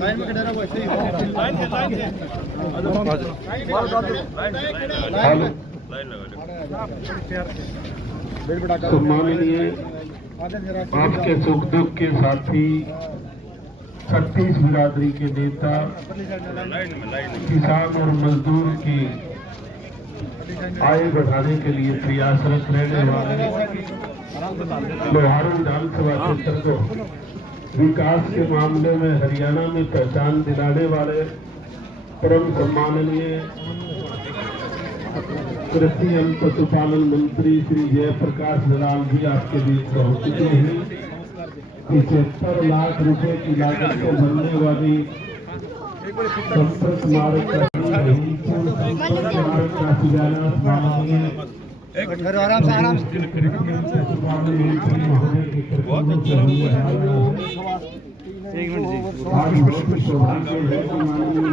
Line में खड़ा रहो, ऐसे ही लाइन से सम्माननीय आपके सुख दुख के साथी, छत्तीस बिरादरी के नेता, किसान और मजदूर की आय बढ़ाने के लिए प्रयासरत रहने वाले लोहारू विधानसभा क्षेत्र को विकास के मामले में हरियाणा में पहचान दिलाने वाले परम सम्माननीय कृषि एवं पशुपालन मंत्री श्री जयप्रकाश दलाल जी आपके बीच पहुंच चुके हैं। 75 लाख रुपए की लागत से बनने वाली संपर्क मार्ग का शिलान्यास माननीय आराम से एक मिनट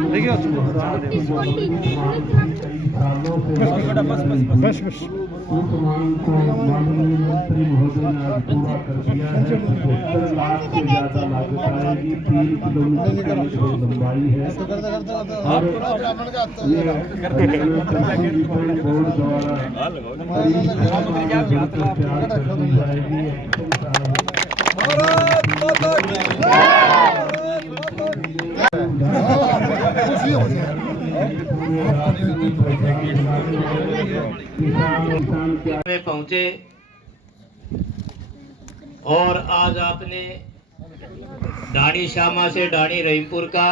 देखिए बस बस उस मांग को माननीय मंत्री महोदय ने आज पूरा कर दिया है। 75 लाख से ज्यादा लागत आएगी, 3 किलोमीटर की लंबाई है और ये बोर्ड द्वारा तैयार कर दी जाएगी। में पहुंचे और आज आपने डाणी श्यामा से डाणी रहीमपुर का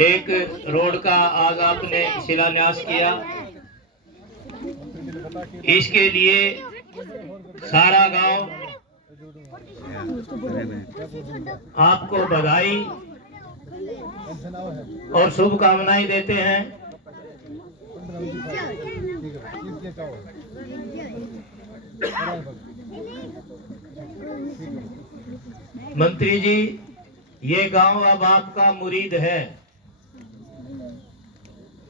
एक रोड का आज आपने शिलान्यास किया। इसके लिए सारा गांव आपको बधाई और शुभकामनाएं देते हैं। मंत्री जी, ये गांव अब आपका मुरीद है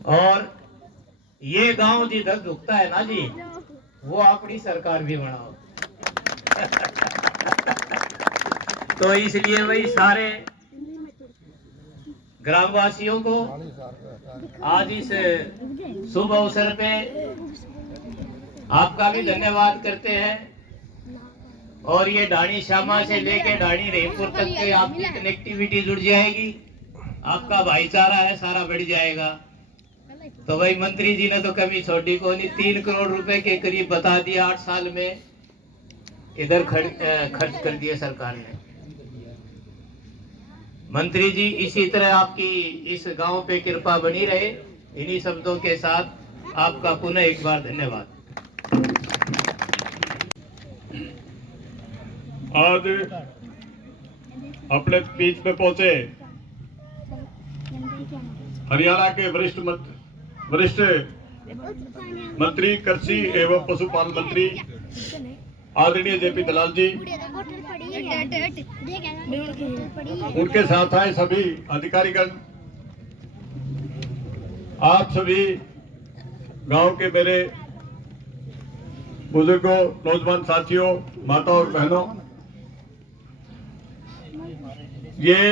और ये गांव जिधर झुकता है ना जी, वो अपनी सरकार भी बनाओ। तो इसलिए वही सारे ग्रामवासियों को आज इस शुभ अवसर पे आपका भी धन्यवाद करते हैं। और ये डाणी श्यामा से लेके डाणी रहीमपुर तक के आपकी कनेक्टिविटी जुड़ जाएगी, आपका भाईचारा है सारा बढ़ जाएगा। तो भाई मंत्री जी ने तो कमी छोड़ी को नहीं, 3 करोड़ रुपए के करीब बता दिया 8 साल में इधर खर्च कर दिए सरकार ने। मंत्री जी, इसी तरह आपकी इस गांव पे कृपा बनी रहे। इन्हीं शब्दों के साथ आपका पुनः एक बार धन्यवाद। आज अपने बीच में पहुंचे हरियाणा के वरिष्ठ मंत्री कृषि एवं पशुपालन मंत्री आदरणीय जेपी दलाल जी, उनके साथ आए सभी अधिकारीगण, आप सभी गांव के मेरे बुजुर्गों, नौजवान साथियों, माता और बहनों, ये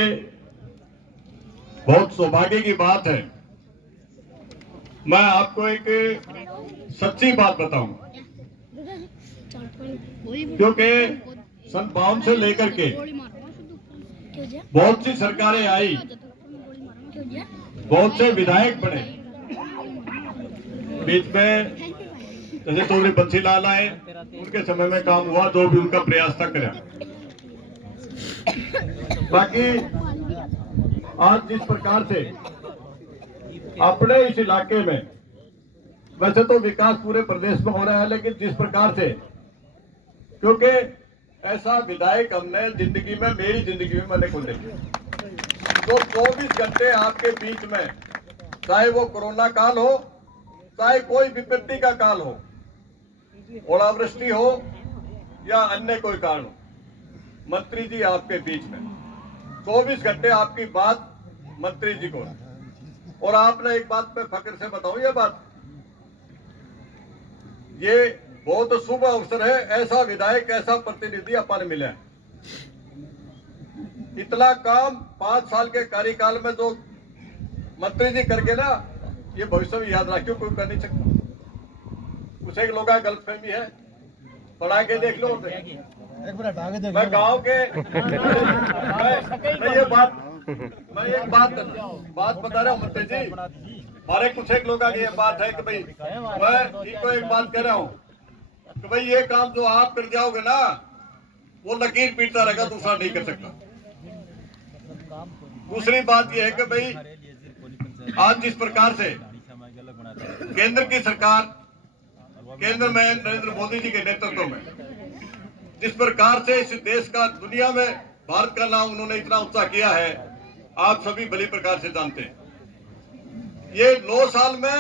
बहुत सौभाग्य की बात है। मैं आपको एक सच्ची बात बताऊं, क्योंकि सन 52 से लेकर के बहुत सी सरकारें आई, बहुत से विधायक बने, बीच में जैसे चौधरी बंसीलाल आए, उनके समय में काम हुआ, जो भी उनका प्रयास था करा। बाकी आज जिस प्रकार से अपने इस इलाके में, वैसे तो विकास पूरे प्रदेश में हो रहा है, लेकिन जिस प्रकार से, क्योंकि ऐसा विधायक हमने जिंदगी में, मेरी जिंदगी में मैंने खुद देखा। तो 24 घंटे आपके बीच में, चाहे वो कोरोना काल हो, चाहे कोई विपत्ति का काल हो, ओलावृष्टि हो या अन्य कोई कारण हो, मंत्री जी आपके बीच में 24 घंटे आपकी बात मंत्री जी को। और आपने एक बात पे फक्र से बताऊं, ये बात ये बहुत शुभ अवसर है। ऐसा विधायक, ऐसा प्रतिनिधि अपन मिले। इतना काम 5 साल के कार्यकाल में जो मंत्री जी करके ना, ये भविष्य में याद रखियो, कोई कर नहीं सकता। कुछ एक लोग गलतफहमी है, पढ़ा के देख लो। मैं गांव के मैं एक बात बता रहा हूँ मंत्री जी। हमारे कुछ एक लोग ये बात है कि भाई, मैं इनको एक बात कह रहा हूँ कि भाई ये काम जो आप कर जाओगे ना, वो लकीर पीटता रहेगा, दूसरा नहीं कर सकता। दूसरी बात ये है कि भाई आज जिस प्रकार से केंद्र की सरकार, केंद्र में नरेंद्र मोदी जी के नेतृत्व में जिस प्रकार से इस देश का, दुनिया में भारत का नाम उन्होंने इतना ऊंचा किया है, आप सभी भली प्रकार से जानते हैं। ये 9 साल में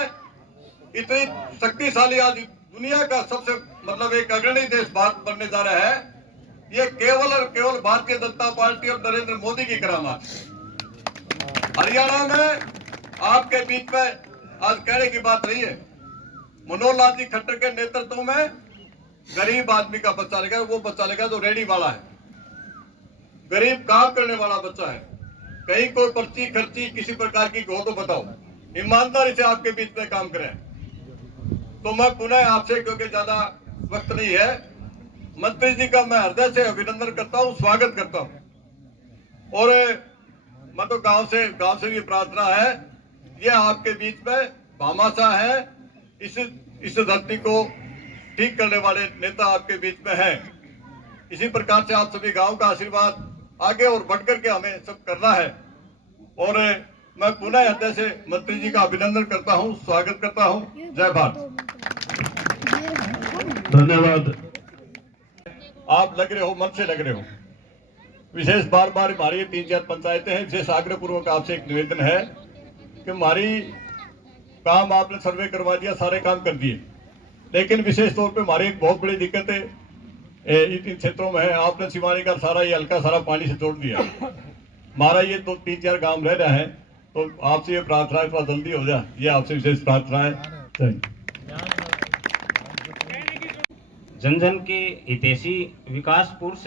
इतनी शक्तिशाली आज दुनिया का सबसे मतलब एक अग्रणी देश भारत बनने जा रहा है। ये केवल और केवल भारतीय जनता पार्टी और नरेंद्र मोदी की करामात। हरियाणा में आपके बीच में आज कहने की बात नहीं है। मनोहर लाल जी खट्टर के नेतृत्व में गरीब आदमी का बच्चा लेगा, वो बच्चा लेगा जो रेडी वाला है, गरीब काम करने वाला बच्चा है। कहीं कोई पर्ची खर्ची किसी प्रकार की हो तो बताओ, ईमानदारी से आपके बीच में काम करें। तो मैं पुनः आपसे, क्योंकि ज्यादा वक्त नहीं है, मंत्री जी का मैं हृदय से अभिनंदन करता हूं, स्वागत करता हूं। और मैं तो गांव से भी प्रार्थना है, ये आपके बीच में भामाशाह है, इस धरती को ठीक करने वाले नेता आपके बीच में हैं। इसी प्रकार से आप सभी गांव का आशीर्वाद आगे और बढ़ करके हमें सब करना है। और मैं पुनः हृदय से मंत्री जी का अभिनंदन करता हूं, स्वागत करता हूं। जय भारत। धन्यवाद। आप लग रहे हो, मन से लग रहे हो। विशेष बार हमारी 3-4 पंचायतें हैं। विशेष आग्रह पूर्वक आपसे एक निवेदन है कि हमारी काम आपने सर्वे करवा दिया, सारे काम कर दिए, लेकिन विशेष तौर पे हमारी एक बहुत बड़ी दिक्कत है इन क्षेत्रों में है। आपने सिवानी का सारा ये हल्का सारा पानी से जोड़ दिया। हमारा ये 2-3-4 गांव रह रहा है, तो आपसे ये प्रार्थना है थोड़ा जल्दी हो जाए, ये आपसे विशेष प्रार्थना है। जन जन के हितैषी विकास पुरुष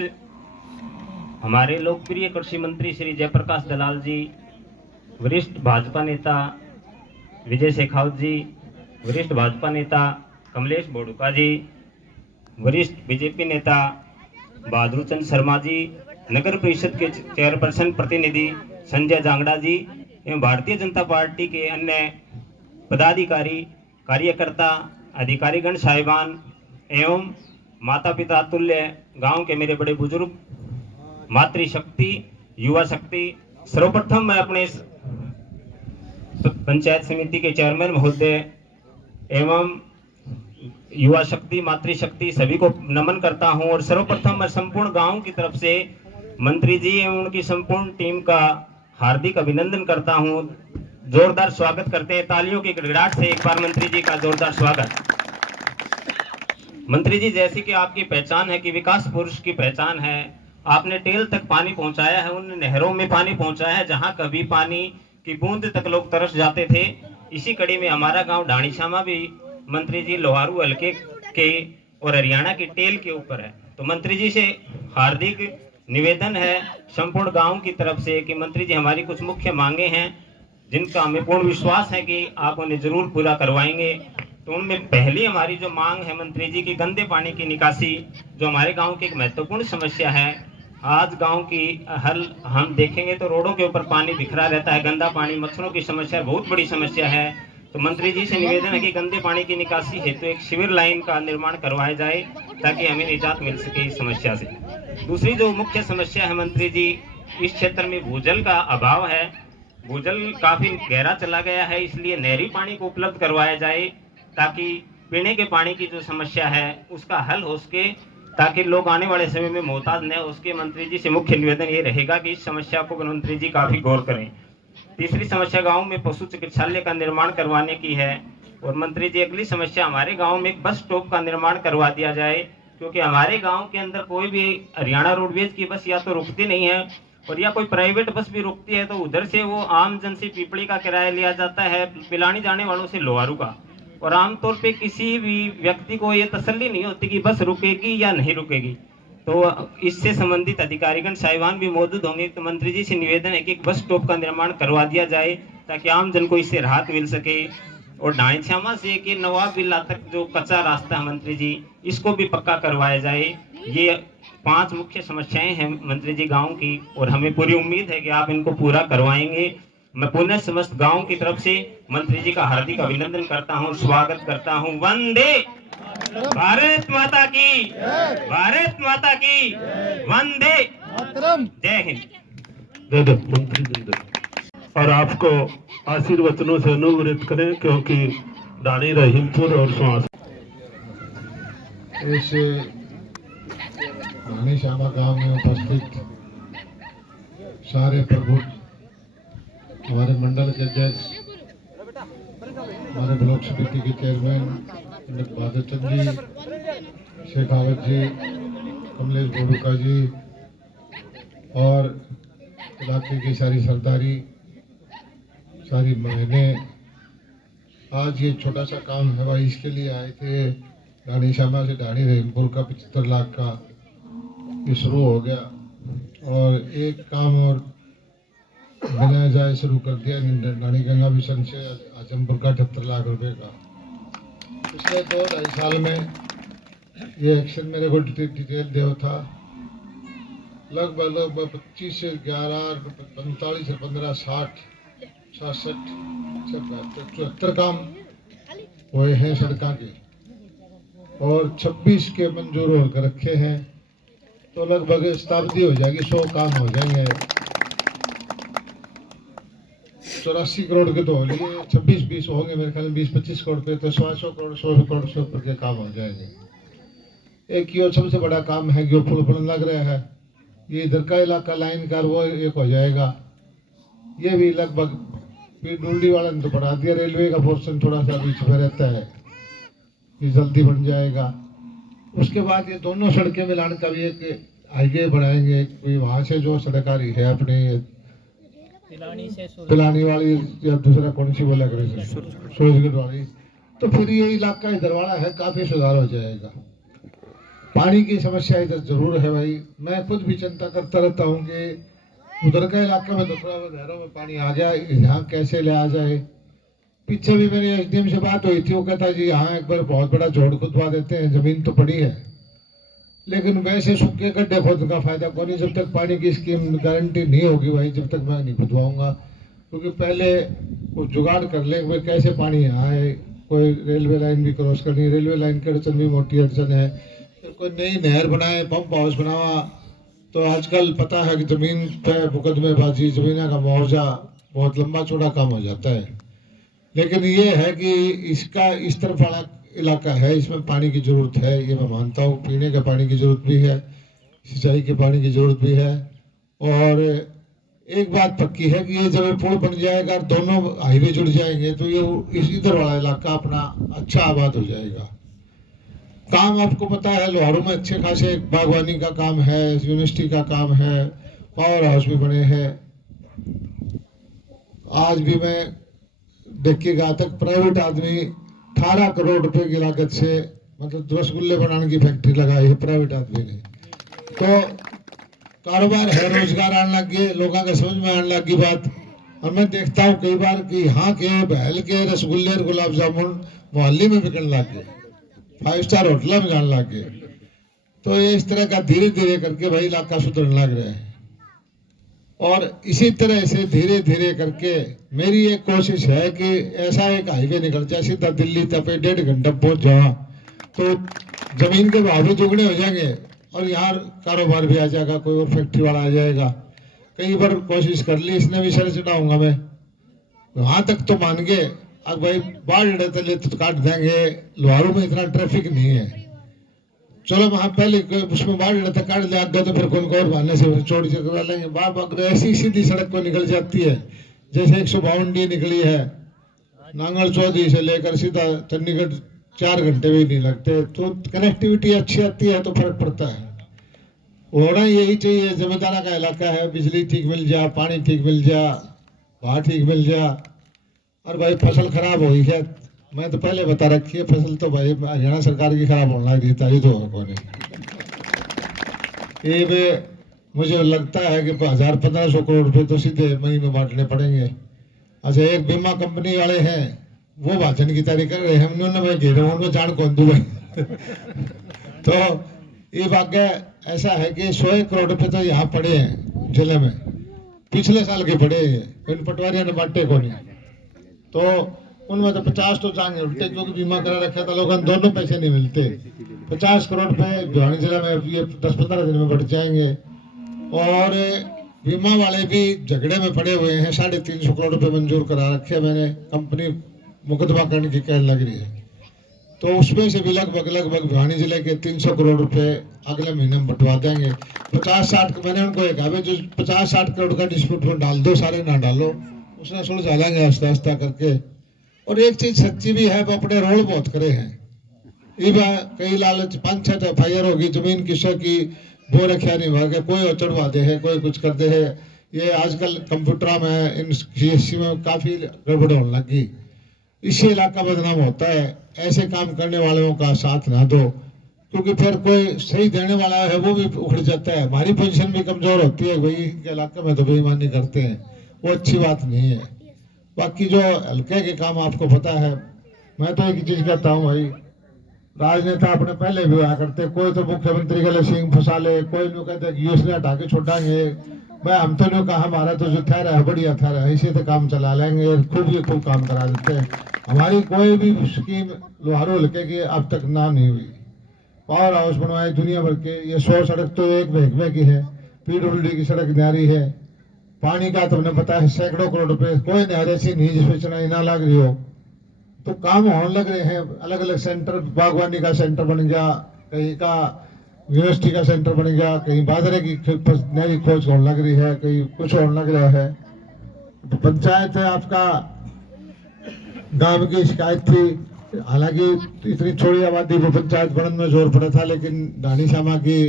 हमारे लोकप्रिय कृषि मंत्री श्री जयप्रकाश दलाल जी, वरिष्ठ भाजपा नेता विजय शेखावत जी, वरिष्ठ भाजपा नेता कमलेश बोडुका जी, वरिष्ठ बीजेपी नेता बहादुर चंद शर्मा जी, नगर परिषद के चेयरपर्सन प्रतिनिधि संजय जांगड़ा जी एवं भारतीय जनता पार्टी के अन्य पदाधिकारी, कार्यकर्ता, अधिकारीगण साहिबान एवं माता पिता तुल्य गांव के मेरे बड़े बुजुर्ग, मातृशक्ति, युवा शक्ति, सर्वप्रथम मैं अपने पंचायत समिति के चेयरमैन महोदय एवं युवा शक्ति, मातृशक्ति सभी को नमन करता हूं। और सर्वप्रथम मैं संपूर्ण गांव की तरफ से मंत्री जी एवं उनकी संपूर्ण टीम का हार्दिक अभिनंदन करता हूं। जोरदार स्वागत करते हैं, तालियों की गड़गड़ाहट से एक बार मंत्री जी का जोरदार स्वागत। मंत्री जी, जैसे कि आपकी पहचान है कि विकास पुरुष की पहचान है, आपने टेल तक पानी पहुंचाया है, उन नहरों में पानी पहुंचाया है जहां कभी पानी की बूंद तक लोग तरस जाते थे। इसी कड़ी में हमारा गांव ढाणीशामा भी मंत्री जी लोहारू हल्के के और हरियाणा की टेल के ऊपर है। तो मंत्री जी से हार्दिक निवेदन है संपूर्ण गांव की तरफ से कि मंत्री जी हमारी कुछ मुख्य मांगे हैं जिनका हमें पूर्ण विश्वास है कि आप उन्हें जरूर पूरा करवाएंगे। तो उनमें पहली हमारी जो मांग है मंत्री जी की गंदे पानी की निकासी, जो हमारे गांव की एक महत्वपूर्ण समस्या है। आज गांव की हल हम देखेंगे तो रोडों के ऊपर पानी बिखरा रहता है, गंदा पानी, मच्छरों की समस्या बहुत बड़ी समस्या है। तो मंत्री जी से निवेदन है कि गंदे पानी की निकासी हेतु एक शिविर लाइन का निर्माण करवाया जाए ताकि हमें निजात मिल सके इस समस्या से। दूसरी जो मुख्य समस्या है मंत्री जी, इस क्षेत्र में भूजल का अभाव है, भूजल काफी गहरा चला गया है, इसलिए नहरी पानी को उपलब्ध करवाया जाए ताकि पीने के पानी की जो समस्या है उसका हल हो सके, ताकि लोग आने वाले समय में मोहताज न हो। उसके मंत्री जी से मुख्य निवेदन ये रहेगा कि इस समस्या को मंत्री जी काफी गौर करें। तीसरी समस्या गांव में पशु चिकित्सालय का निर्माण करवाने की है। और मंत्री जी अगली समस्या हमारे गांव में एक बस स्टॉप का निर्माण करवा दिया जाए, क्योंकि हमारे गांव के अंदर कोई भी हरियाणा रोडवेज की बस या तो रुकती नहीं है और या कोई प्राइवेट बस भी रुकती है तो उधर से वो आम जन से पीपड़ी का किराया लिया जाता है, पिलानी जाने वालों से लोहारू का। और आमतौर पे किसी भी व्यक्ति को ये तसल्ली नहीं होती कि बस रुकेगी या नहीं रुकेगी। तो इससे संबंधित अधिकारीगण साहिबान भी मौजूद होंगे। तो मंत्री जी से निवेदन है कि एक बस स्टॉप का निर्माण करवा दिया जाए ताकि आम जन को इससे राहत मिल सके। और ढाणी श्यामा से कि नवाब बिल्ला तक जो कच्चा रास्ता है मंत्री जी, इसको भी पक्का करवाया जाए। ये 5 मुख्य समस्याएं हैं मंत्री जी गांव की, और हमें पूरी उम्मीद है कि आप इनको पूरा करवाएंगे। मैं पुनः समस्त गांव की तरफ से मंत्री जी का हार्दिक अभिनंदन करता हूं, स्वागत करता हूं। वंदे भारत माता की, भारत माता की, वंदे, जय हिंद। मंत्री जी और आपको आशीर्वचनों से अनुग्रहित करें, क्योंकि ढाणी रहीमपुर और सुहास इस ढाणी श्यामा गांव में उपस्थित सारे प्रबुद्ध, हमारे मंडल के अध्यक्ष, हमारे ब्लॉक समिति के चेयरमैन पंडित बहादुर चंद जी, शेखावत जी, कमलेश बोडुका जी और इलाके की सारी सरदारी, सारी महीने, आज ये छोटा सा काम है भाई, इसके लिए आए थे। ढाणी श्यामा से ढाणी रहीमपुर का 75 लाख का ये शुरू हो गया, और एक काम और बनाया जाए शुरू कर दिया ढाणी गंगा मिशन से आजमपुर का 78 लाख रुपए का। पिछले 2-2.5 साल में ये एक्शन मेरे को डिटेल देव था, लगभग 25 से 11, 45 से 15, 60, 66, 74 काम हुए हैं सड़कों के, और 26 के मंजूर होकर रखे हैं। तो लगभग शताब्दी हो जाएगी, 100 काम हो जाएंगे। 84 करोड़ के तो हो लिए, 26-20 होंगे मेरे ख्याल में, 20-25 करोड़ पे, तो 100 करोड़ 100 करोड़ 100 करोड़ के काम हो जाएंगे। एक ये सबसे बड़ा काम है जो पुल पुल लग रहा है, ये इधर का इलाका लाइन का, वो एक हो जाएगा। ये भी लगभग डुल्डी वाला ने तो बढ़ा दिया, रेलवे का पोर्शन थोड़ा सा बीच में रहता है, ये जल्दी बन जाएगा। उसके बाद ये दोनों सड़कें मिलाने का भी एक हाईवे बनाएंगे, वहाँ से जो सड़क आ रही है अपने पिलानी वाली या दूसरा कौन सी बोला करें सूरजगढ़ वाली, तो फिर ये इलाका इधर वाला है, काफी सुधार हो जाएगा। पानी की समस्या इधर जरूर है भाई, मैं खुद भी चिंता करता रहता हूँ कि उधर का इलाका में तो थोड़ा नहरों में पानी आ गया, यहाँ कैसे ले आ जाए। पीछे भी मेरी एसडीएम से बात हुई थी, वो कहता जी यहाँ एक बार बहुत बड़ा जोड़ खुदवा देते हैं, जमीन तो पड़ी है, लेकिन वैसे सूखे गड्ढे खोदने का फायदा कोई नहीं, जब तक पानी की स्कीम गारंटी नहीं होगी भाई, जब तक मैं नहीं खुदवाऊंगा। क्योंकि पहले वो जुगाड़ कर ले भाई कैसे पानी यहाँ आए, कोई रेलवे लाइन भी क्रॉस करनी, रेलवे लाइन की अड़चन भी मोटी अड़चन है, कोई नई नहर बनाए, पंप हाउस बनावा, तो आजकल पता है कि जमीन पे मुकदमेबाजी, जमीन का मुआवजा बहुत लंबा चौड़ा काम हो जाता है। लेकिन ये है कि इसका इस तरफ वाला इलाका है, इसमें पानी की जरूरत है, ये मैं मानता हूँ। पीने के पानी की जरूरत भी है, सिंचाई के पानी की जरूरत भी है। और एक बात पक्की है कि ये जब पुल बन जाएगा और दोनों हाईवे जुड़ जाएंगे तो ये इस इधर वाला इलाका अपना अच्छा आबाद हो जाएगा। काम आपको पता है, लोहारू में अच्छे खासे बागवानी का काम है, यूनिवर्सिटी का काम है, पावर हाउस भी बने हैं। आज भी मैं देखिएगा तक प्राइवेट आदमी 18 करोड़ रुपए की लागत से मतलब रसगुल्ले बनाने की फैक्ट्री लगाई है प्राइवेट आदमी ने। तो कारोबार है, रोजगार आने लग गए, लोगों के समझ में आने लगी बात। और मैं देखता हूँ कई बार कि यहाँ के बहल के रसगुल्ले और गुलाब जामुन मोहल्ले में बिकने लग गए, 5 स्टार होटल में जाने लग गए। तो ये इस तरह का धीरे धीरे करके भाई इलाका सुधरने लग रहा है। और इसी तरह से धीरे धीरे करके मेरी एक कोशिश है कि ऐसा एक हाईवे निकल जाए सीधा दिल्ली तक, 1.5 घंटा पहुंच जाओ, तो जमीन के भाव भी दुगने हो जाएंगे और यहाँ कारोबार भी आ जाएगा, कोई और फैक्ट्री वाला आ जाएगा। कई बार कोशिश कर ली, इसने भी सर चढ़ाऊंगा मैं, वहां तक तो मान गए। अब भाई बाढ़ तले तो काट देंगे, लोहारू में इतना ट्रैफिक नहीं है, चलो वहां पहले उसमें बाढ़ तक काट ले आगे, तो फिर कौन को और बहाने से चोरी करा लेंगे। बार ऐसी सीधी सड़क को निकल जाती है, जैसे 152 निकली है नांगल चौधरी से लेकर सीधा चंडीगढ़, 4 घंटे भी नहीं लगते। तो कनेक्टिविटी अच्छी आती है तो फर्क पड़ता है। होना यही चाहिए, जमींदारा का इलाका है, बिजली ठीक मिल जा, पानी ठीक मिल जा, भाव ठीक मिल जा। और भाई फसल खराब हुई है मैं तो पहले बता रखी है, फसल तो भाई हरियाणा सरकार की खराब होने लगी तारी तो कौन ये भी मुझे लगता है कि 1000-1500 करोड़ रुपए तो सीधे मई में बांटने पड़ेंगे। अच्छा, एक बीमा कंपनी वाले हैं वो भाषण की तैयारी कर रहे हैं, उन्होंने मैं घेरे उनको जान कौन दूँ तो ये वाक्य ऐसा है कि 100 करोड़ रुपए तो यहाँ पड़े हैं जिले में, पिछले साल के पड़े हैं, इन पटवारियों ने बांटे को नहीं। तो उनमें तो 50 तो चांगे उल्टे, क्योंकि बीमा करा रखा था लोगों दोनों पैसे नहीं मिलते। 50 करोड़ रुपए भिवानी जिला में ये 10-15 दिन में बढ़ जाएंगे। और बीमा वाले भी झगड़े में पड़े हुए हैं, 350 करोड़ रुपए मंजूर करा रखे हैं मैंने, कंपनी मुकदमा करने की कहने लग रही है। तो उसमें से भी लगभग भिवानी जिले के 300 करोड़ रुपए अगले महीने में बंटवा देंगे। 50-60 मैंने उनको एक कहा जो 50-60 करोड़ का डिस्प्यूट में डाल दो, सारे ना डालो, उसने सुलझा लेंगे आस्ता आस्ता करके। और एक चीज सच्ची भी है, वो अपने रोल बहुत करे हैं। ये कई लालच 5-6 FIR होगी जमीन किसी की, वो रखा नहीं भर के कोई चढ़वा दे है, कोई कुछ करते है। ये आजकल कंप्यूटर में इन CSC में काफी गड़बड़ होने लगी, इससे इलाका बदनाम होता है। ऐसे काम करने वालों का साथ ना दो, क्योंकि फिर कोई सही देने वाला है वो भी उखड़ जाता है, हमारी पोजीशन भी कमजोर होती है। भाई इनके इलाके में तो बेईमानी करते हैं, वो अच्छी बात नहीं है। बाकी जो हल्के के काम आपको पता है, मैं तो एक चीज कहता हूँ भाई, राजनेता अपने पहले भी हुआ करते, कोई तो मुख्यमंत्री के लिए सिंह फंसा ले, कोई नु कहते कि उसने हटा के छोड़ांगे। मैं हम तो नहीं कहा, हमारा तो जो ठहरा है बढ़िया ठहरा है, इसे तो काम चला लेंगे, खूब काम करा देते हैं। हमारी कोई भी स्कीम लोहारू हल्के की अब तक ना नहीं हुई। पावर हाउस बनवाए दुनिया भर के, ये 100 सड़क तो एक महकमे की है, PWD की सड़क नारी है। पानी का तुमने पता है सैकड़ों करोड़ रुपए, कोई नहर ऐसी नहीं जिसमें चनाई ना लग रही हो। तो काम होने लग रहे हैं, अलग अलग सेंटर, बागवानी का सेंटर बन गया, कहीं का यूनिवर्सिटी का सेंटर बन गया, कहीं बाजरे की नई खोज होने लग रही है, कहीं कुछ होने लग रहा है। तो पंचायत है आपका, गांव की शिकायत थी, हालांकि इतनी छोटी आबादी को पंचायत बनने में जोर पड़ा था, लेकिन ढाणी श्यामा की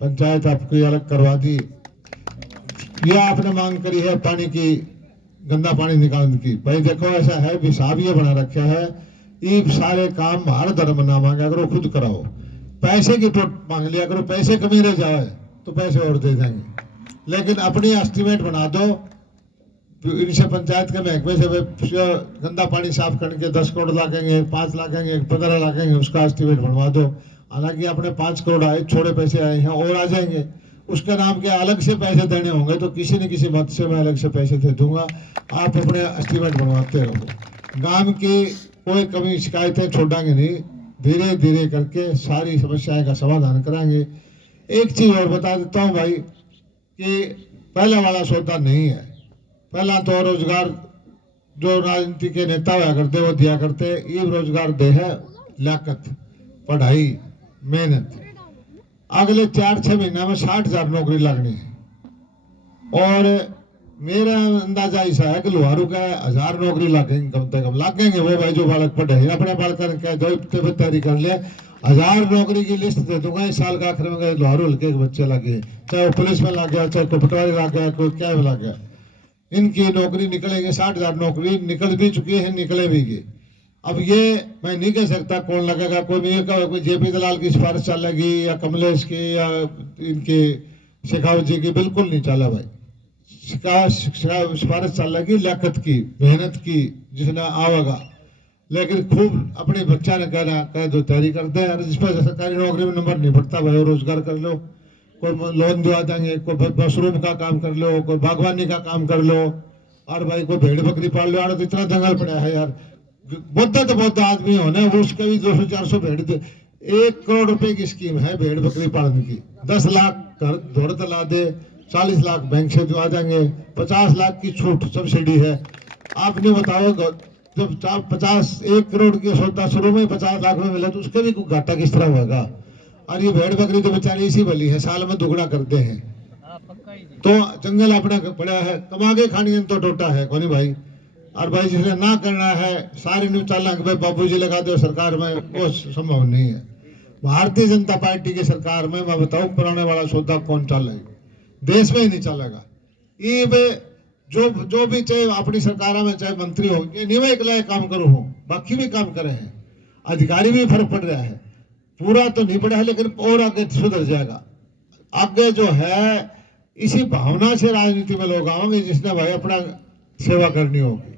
पंचायत आपकी अलग करवा दी। यह आपने मांग करी है पानी की, गंदा पानी निकालने की। भाई देखो ऐसा है, हिसाब ये बना रखा है, ये सारे काम हर धर्म ना मांगे, अगर वो खुद कराओ। पैसे की टोट मांग लिया करो, पैसे कमी रह जाए तो पैसे और दे देंगे, लेकिन अपनी एस्टिमेट बना दो। इनसे पंचायत के महकमे से गंदा पानी साफ करने के 10 करोड़ लागेंगे, 5 लागेंगे, 15 लागेंगे, उसका एस्टिमेट बनवा दो। हालांकि अपने 5 करोड़ आए, छोड़े पैसे आए हैं और आ जाएंगे, उसके नाम के अलग से पैसे देने होंगे, तो किसी न किसी मत से मैं अलग से पैसे दे दूंगा। आप अपने एस्टिमेट बनवाते रहो। गांव की कोई कमी शिकायतें छोड़ेंगे नहीं, धीरे धीरे करके सारी समस्याएं का समाधान कराएंगे। एक चीज और बता देता हूं भाई कि पहला वाला सौदा नहीं है। पहला तो रोजगार जो राजनीति के नेता हुआ करते वो दिया करते, ये रोजगार दे है लाकत, पढ़ाई, मेहनत। अगले 4-6 महीना में 60,000 नौकरी लगनी है। और मेरा अंदाजा ऐसा है कि लोहारू का 1000 नौकरी लगेंगे, कम से कम लगेंगे। वो भाई जो बालक पढ़े हैं अपने बालक कह दो, तैयारी कर ले, 1000 नौकरी की लिस्ट दे दूंगा इस साल का आखिर में। लोहारू हल्के के बच्चे लगे, चाहे वो पुलिस में लग गया, चाहे कोई पटवारी लग गया, कोई क्या में लग गया, इनकी नौकरी निकलेंगे। 60,000 नौकरी निकल भी चुकी है, निकले भी गई। अब ये मैं नहीं कह सकता कौन लगेगा, कोई JP दलाल की सिफारिश चलेगी या कमलेश की या इनके शेखावत जी की, बिल्कुल नहीं चला भाई। सिफारिश चलेगी लियाकत की, मेहनत की, जिसने आवेगा। लेकिन खूब अपने बच्चा ने कह दो तैयारी करते हैं, जिस पर सरकारी नौकरी में नंबर नहीं पड़ता भाई, रोजगार कर लो, कोई लोन दिवा देंगे, कोई मशरूम का काम कर लो, कोई बागवानी का काम कर लो, और भाई कोई भेड़ बकरी पाल लो। तो इतना जंगल पड़ा है यार, तो बहुत आदमी होने, वो उसके भी 200-400 भेड़ दे। 1 करोड़ रुपए की स्कीम है भेड़ बकरी पालन की। 10 लाख घर दौड़ तला दे, 40 लाख बैंक से दिवा देंगे, 50 लाख की छूट सब्सिडी है। आपने बताओ जब 1 करोड़ की सौदा शुरू में 50 लाख में मिला तो उसके भी घाटा किस तरह होगा। और ये भेड़ बकरी तो बेचारी इसी भली है, साल में दुगना करते हैं। तो जंगल अपना पड़ा है, कमा के खाने तो टोटा है कौन भाई। और भाई जिसने ना करना है सारे न्यूज चल भाई बाबूजी लगा दो सरकार में, वो संभव नहीं है। भारतीय जनता पार्टी की सरकार में मैं बताऊं पुराने वाला सौदा कौन चल रहा है, देश में ही नहीं चलेगा। ये जो भी चाहे अपनी सरकार में चाहे मंत्री हो, ये नहीं मैं अकेला काम करूँ हूँ, बाकी भी काम करे हैं, अधिकारी भी फर्क पड़ रहा है, पूरा तो नहीं पड़ा है लेकिन और आगे सुधर जाएगा। आगे जो है इसी भावना से राजनीति में लोग आएंगे जिसने भाई अपना सेवा करनी होगी।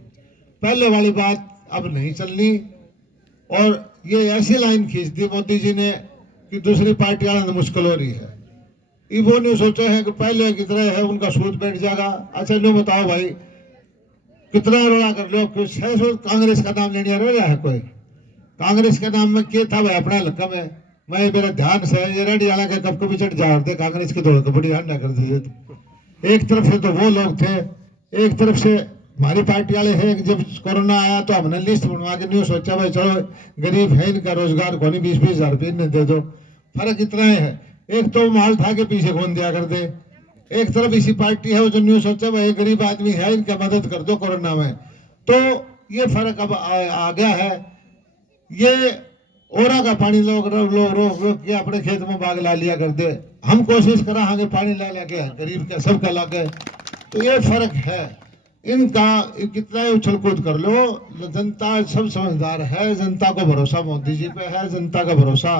पहले वाली बात अब नहीं चलनी, और ये ऐसी लाइन खींच दी मोदी जी ने कि दूसरी पार्टी आने में मुश्किल हो रही है। ये वो नहीं सोचा है कि पहले कितना है उनका सूद बैठ जाएगा। अच्छा नो बताओ भाई, कितना रोड़ा कर लो, कांग्रेस का नाम लेने रह रहा है कोई? कांग्रेस के नाम में क्या था भाई? अपना लकम है। मैं मेरा ध्यान से ये रेडी वाला के कब कभी चढ़ जाते कांग्रेस की दौड़ कबड्डी हट ना कर दीजिए। एक तरफ से तो वो लोग थे, एक तरफ से हमारी पार्टी वाले हैं। जब कोरोना आया तो हमने लिस्ट बनवा के नहीं सोचा भाई चलो गरीब है इनका रोजगार को नहीं 20-20 हजार रुपये इन्हें दे दो। फर्क इतना है, एक तो माल था के पीछे कौन दिया कर दे, एक तरफ इसी पार्टी है वो जो न्यूज सोचा भाई गरीब आदमी है इनका मदद कर दो कोरोना में। तो ये फर्क अब आ गया है। ये ओरा का पानी लोग रोक के अपने खेत में बाग ला लिया कर दे, हम कोशिश करा आगे पानी ला के गरीब के सबका ला के। तो ये फर्क है इनका। कितना उछल कूद कर लो, जनता सब समझदार है, जनता को भरोसा मोदी जी पे है, जनता का भरोसा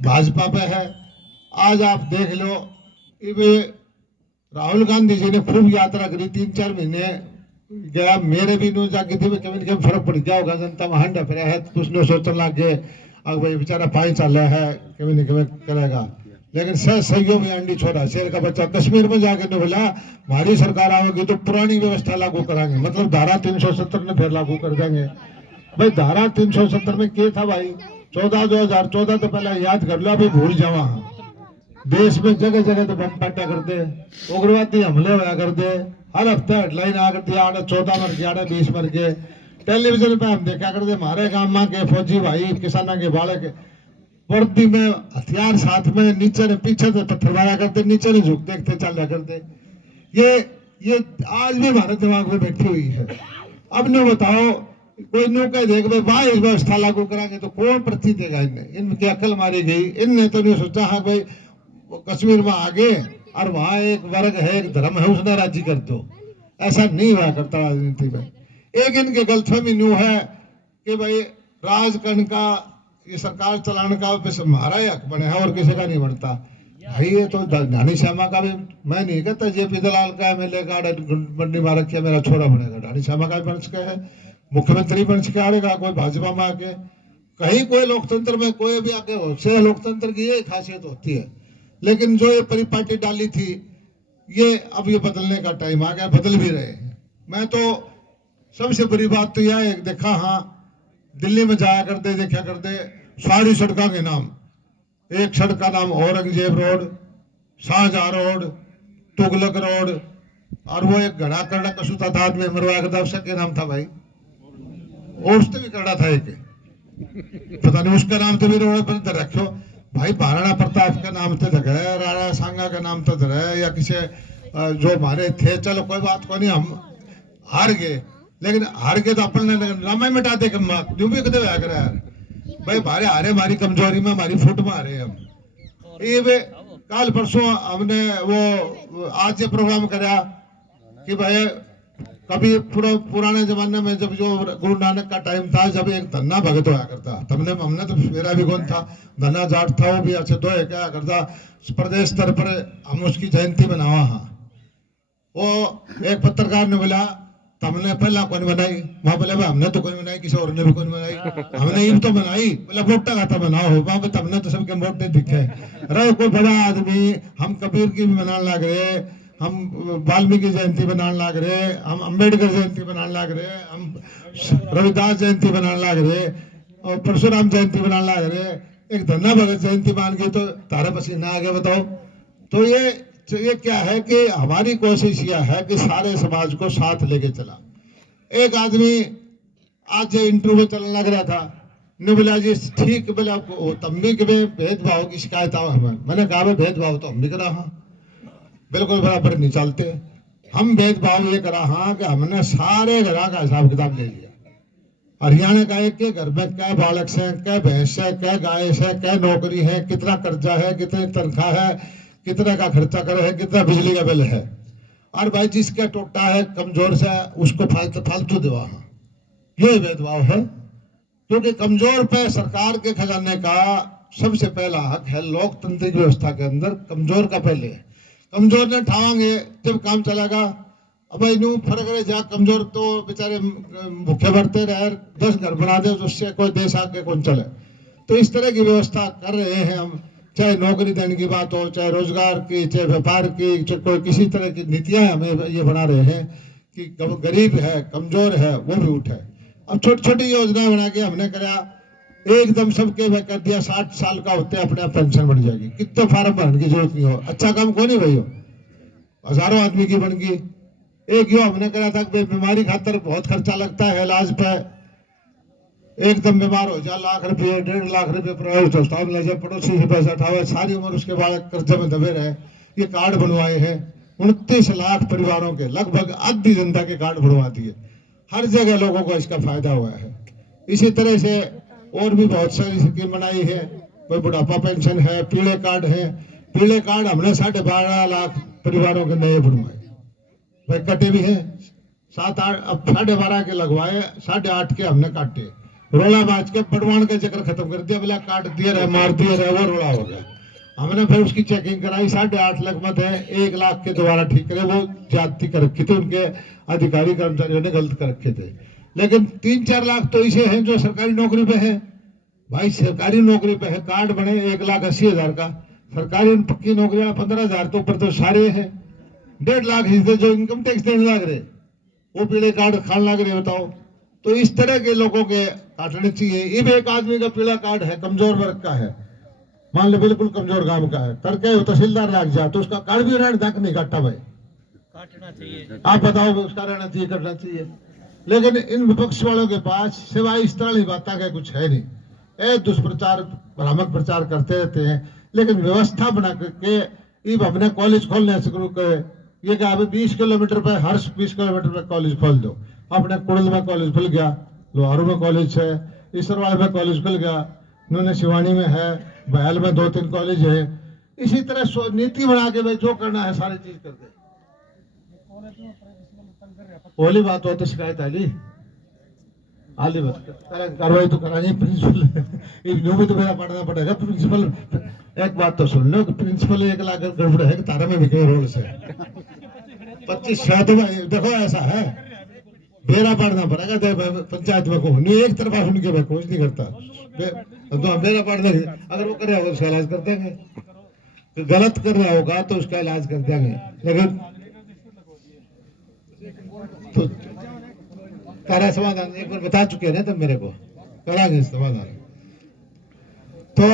भाजपा पे है। आज आप देख लो, राहुल गांधी जी ने खूब यात्रा करी, 3-4 महीने गया, मेरे भी नो जाके थे कभी फर्क पड़ गया होगा, जनता में हंडा फिर है, कुछ ने सोचने लग गए अब भाई बेचारा पाई चल रहा है कभी नहीं कभी करेगा। लेकिन सहयोग में अंडी छोड़ा शेर का बच्चा कश्मीर में जाके ने बोला हमारी सरकार आएगी तो पुरानी व्यवस्था लागू कराएंगे, मतलब धारा 370 ने फिर लागू कर देंगे। भाई धारा 370 में क्या था भाई? 2014 तो पहले याद कर लो, अभी भूल जावा। देश में जगह जगह तो बम फटा करते, उग्रवादी हमले होया करते, हर हफ्ते हेडलाइन आ करती, आड़े 14 मर गए, आड़े 20 मर गए। टेलीविजन पे हम देखा करते हमारे गांव में के फौजी भाई किसाना के बालक वर्दी में हथियार साथ में नीचे ने पीछे से पत्थर मारा करते, नीचे ने झुक देखते चल रहा करते। ये आज भी हमारे दिमाग में बैठी हुई है। अब न बताओ कोई नो कह देख भाई वाह इस व्यवस्था लागू कराएंगे तो कौन प्रति देगा? इनने इनकी अकल मारी गई। इनने तो नहीं सोचा हाँ भाई कश्मीर में आगे और वहां एक वर्ग है एक धर्म है उसने राजी कर दो, ऐसा नहीं हुआ करता राजनीति में। एक इनके गलतफहमी न्यू है कि भाई राजकरण का ये सरकार चलाने का हमारा ही हक बने है और किसी का नहीं बनता। भाई ये तो ढाणी श्यामा का भी मैं नहीं कहता जेपी दलाल का MLA का बंडी मार रखी मेरा छोरा बनेगा, ढाणी श्यामा का बन सके है, मुख्यमंत्री बन सके आएगा कोई भाजपा में आके, कहीं कोई लोकतंत्र में कोई भी आके हो से लोकतंत्र की ये खासियत होती है। लेकिन जो ये परिपाटी डाली थी ये अब ये बदलने का टाइम आ गया, बदल भी रहे हैं। मैं तो सबसे बड़ी बात तो यह है देखा हाँ दिल्ली में जाया करते देखा करते सारी सड़कों के नाम, एक सड़क का नाम Aurangzeb road, Shahjahan road, Tughlaq road, और वो एक घड़ा करना कसूता था आदमी मरवा करता उसका क्या नाम था भाई? और उसने भी करना था एक पता नहीं उसका नाम तो भी रोड पर रखो भाई। महाराणा प्रताप का नाम तो धरे, राणा सांगा का नाम तो धरे, या किसी जो हमारे थे, चलो कोई बात को नहीं, हम हार गए लेकिन हार गए तो अपन नाम ही मिटा दे क्यों भी कदे यार भाई हमारे हारे हमारी कमजोरी में हमारी फुट में हारे हम। ये कल परसों हमने वो आज ये प्रोग्राम करा कि भाई कभी पुराने जमाने में जब जो गुरु नानक का टाइम था जब एक धन्ना भगत होया करता, तबने हमने तो मेरा भी कौन था धन्ना जाट था वो भी अच्छे दो क्या करता प्रदेश स्तर पर हम उसकी जयंती मनावा। हाँ वो एक पत्रकार ने बोला तुमने पहला कौन बनाई? वहां बोले भाई हमने तो कौन बनाई, किसी और ने भी कौन बनाई, हमने ये तो बनाई। बोला वोटा खाता बनाओ हो वहां पे तुमने तो सबके वोट नहीं दिखे रहे। कोई बड़ा आदमी हम कबीर की भी मनाने लग रहे, हम वाल्मीकि जयंती बनाने लग रहे, हम अम्बेडकर जयंती बनाने लग रहे, हम रविदास जयंती बनाने लग रहे और परशुराम जयंती बनाने लग रहे, एक धन्ना भगत जयंती मान के तो तारा पसीना आ गया बताओ। तो ये क्या है कि हमारी कोशिश यह है कि सारे समाज को साथ लेके चला। एक आदमी आज इंटरव्यू में चलने लग रहा था, ने बोला जी ठीक बोले आपको तम्बी के भेदभाव की शिकायत आओ हमें। मैंने कहा भेदभाव तो हम भी करा हाँ बिल्कुल बराबर नहीं चलते। हम भेदभाव ये करा हाँ कि हमने सारे घर का हिसाब किताब ले लिया। हरियाणा का एक के घर में क्या बालक से, क्या भैंस है, क्या गाय है, क्या नौकरी है, कितना कर्जा है, कितनी तनख्वाह है, कितना का खर्चा करे है, कितना बिजली का बिल है, और भाई जिसका टोटा है कमजोर से उसको फालतू देवा, ये भेदभाव है। क्योंकि कमजोर पे सरकार के खजाने का सबसे पहला हक है। लोकतांत्रिक व्यवस्था के अंदर कमजोर का पहले है। कमजोर ने ठावांगे जब काम चलेगा। अब यूं फर्क रहे जहाँ कमजोर तो बेचारे भूखे भरते रहे, 10 घर बना दे उससे कोई देश आगे कौन चले। तो इस तरह की व्यवस्था कर रहे हैं हम, चाहे नौकरी देने की बात हो, चाहे रोजगार की, चाहे व्यापार की, चाहे कोई किसी तरह की नीतियां हमें ये बना रहे हैं कि गरीब है, कमजोर है, वो भी उठे। अब छोटी छोटी योजनाएं बना के हमने करा, एकदम सबके वह कर दिया 60 साल का होते अपने आप पेंशन बन जाएगी। कितने फार्म भरने की जरूरत नहीं हो, अच्छा काम कौन नहीं भाई हो, हजारों आदमी की बन गई। एक यो हमने करा था कि बीमारी खातर बहुत खर्चा लगता है इलाज पे, एकदम बीमार हो जाए 1 लाख रुपये 1.5 लाख रुपये प्राइवेट संस्थाओं में ले जाए, पड़ोसी से पैसा उठावे, सारी उम्र उसके बाद कर्जे में दबे रहे। ये कार्ड बनवाए हैं 29 लाख परिवारों के, लगभग आधी जनता के कार्ड बनवा दिए। हर जगह लोगों को इसका फायदा हुआ है। इसी तरह से और भी बहुत सारी स्कीम बनाई है। कोई बुढ़ापा पेंशन है, पीले कार्ड है। पीले कार्ड हमने 12.5 लाख परिवारों के नए बनवाए, भाई कटे भी हैं। 7-8 अब 12.5 के लगवाए, 8.5 के हमने काटे। रोला बाज के पटवान का चक्कर खत्म कर दिया, बोला काट दिए रहे, मार दिए रहे, वो रोला हो गया। हमने फिर उसकी चेकिंग कराई, 8.5 लाख मत है, 1 लाख के दोबारा ठीक करे। वो ज्यादती कर रखी थी, उनके अधिकारी कर्मचारियों ने गलत कर रखे थे। लेकिन 3-4 लाख तो ऐसे हैं जो सरकारी नौकरी पे है। भाई सरकारी नौकरी पे है, कार्ड बने 1,80,000 का, सरकारी पक्की नौकरी वाला 15,000 तो ऊपर तो सारे हैं। 1.5 लाख जो इनकम टैक्स देने लग रहे, वो पीले कार्ड खाने लग रहे, बताओ। तो इस तरह के लोगों के काटने चाहिए। ये भी एक आदमी का पीला कार्ड है, कमजोर वर्ग का है, मान लो बिल्कुल कमजोर गांव का है, करके तहसीलदार लग जाए तो उसका कार्ड भी रहने तक नहीं काटा। भाई काटना चाहिए, आप बताओ उसका रहना चाहिए, करना चाहिए। लेकिन इन विपक्ष वालों के पास सिवाय इस तरह की बातें का कुछ है नहीं। ए दुष्प्रचार भ्रामक प्रचार करते रहते हैं। लेकिन व्यवस्था बना करके हमने कॉलेज खोलने शुरू करे, ये कहा 20 किलोमीटर पे, हर 20 किलोमीटर पे कॉलेज खोल दो। अपने कुड़ल में कॉलेज खुल गया, लोहारू में कॉलेज है, ईसरवाड़ में कॉलेज खुल गया, उन्होंने शिवानी में है, बहल में 2-3 कॉलेज है। इसी तरह नीति बना के भाई जो करना है सारी चीज कर दे। पहली बात हो तो शिकायत आली कार्रवाई तो करानी प्रिंसिपल भी तो मेरा पढ़ना पड़ेगा। प्रिंसिपल एक बात तो सुन लो, प्रिंसिपल 1 लाख गड़बड़ है कि तारा में बिके रोल से 25 देखो ऐसा है, मेरा पढ़ना पड़ेगा पंचायत में को नहीं, एक तरफा सुन के मैं कुछ नहीं करता। तो मेरा पढ़ना, अगर वो करे उसका इलाज कर देंगे, गलत कर रहा होगा तो उसका इलाज कर देंगे। लेकिन तो तारा समाधान एक बार बता चुके हैं ना, तब मेरे को करांगे समाधान। तो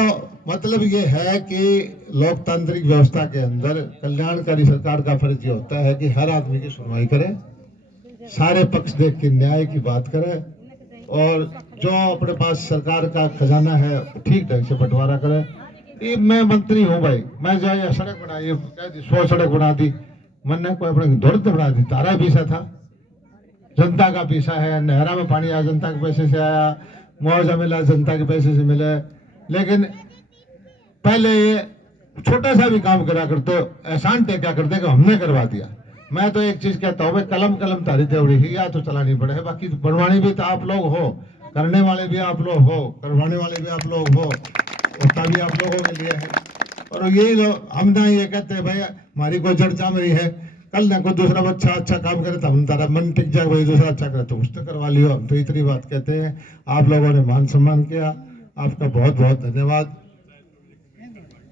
मतलब ये है कि लोकतांत्रिक व्यवस्था के अंदर कल्याणकारी सरकार का फर्ज ये होता है कि हर आदमी की सुनवाई करे, सारे पक्ष देख के न्याय की बात करे, और जो अपने पास सरकार का खजाना है ठीक ढंग से बंटवारा करे। ये मैं मंत्री हूँ भाई, मैं जो ये सड़क बनाई 100 सड़क बना दी, मैंने कोई अपने दौड़ते बना दी, तारा पीसा था, जनता का पीसा है। नहरा में पानी आया जनता के पैसे से आया, मुआवजा मिला जनता के पैसे से मिले। लेकिन पहले ये छोटा सा भी काम करा करते, एहसान टेका करते कि हमने करवा दिया। मैं तो एक चीज कहता हूँ, कलम तारी तेवड़ी ही, या तो चलानी पड़े है, बाकी बनवानी भी तो आप लोग हो, करने वाले भी आप लोग हो, करवाने वाले भी आप लोग हो, होता भी आप लोगों के लिए है। और यही लोग हम ना ये कहते हैं भाई हमारी कोई जड़ चाम रही है, कल ना कोई दूसरा बच्चा अच्छा काम करे तो हम तारा मन टिक जाए, वही दूसरा अच्छा करे तो उसने करवा लियो। हम तो इतनी बात कहते हैं। आप लोगों ने मान सम्मान किया, आपका बहुत बहुत धन्यवाद।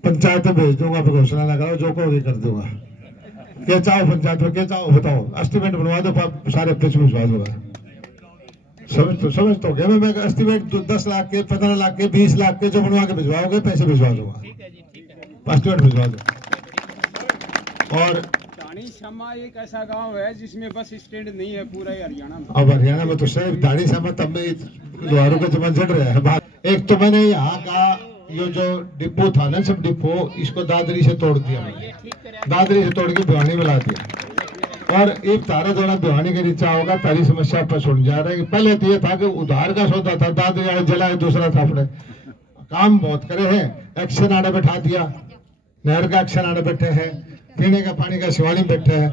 पंचायत में भेज दूंगा, आप घोषणा ना करो, जो कहोगे कर दूंगा। क्या चाहो पंचायत में, क्या चाहो बताओ, एस्टिमेट बनवा दो, सारे पिछ में भिजवा दूंगा। समझ तो गया मैं एस्टिमेट 10 लाख के, 15 लाख के, 20 लाख के जो बनवा के भिजवाओगे पैसे भिजवा दूंगा, एस्टिमेट भिजवा दो। और दानी शमा एक ऐसा गांव है जिसमें बस स्टैंड नहीं है पूरा हरियाणा में। अब हरियाणा में तो सिर्फ दानी शमा तब में लोहारों का जमा जड़ रहा है बात। एक तो मैंने यहाँ का ये जो डिपो था ना, सब डिपो इसको दादरी से तोड़ दिया, दादरी से तोड़ के भिवानी में ला दिया। और एक तारा द्वारा भिवानी के नीचे होगा, तारी समस्या पर सुन जा रहे हैं। पहले तो ये था कि उधार का सौदा था, दादरी आए जलाए, दूसरा था अपने काम बहुत करे हैं। एक्शन आड़े बैठा दिया, नहर का एक्शन आड़े बैठे हैं, पीने का पानी का शिवानी बैठे हैं।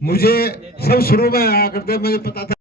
मुझे सब शुरू में आया करते, मुझे पता था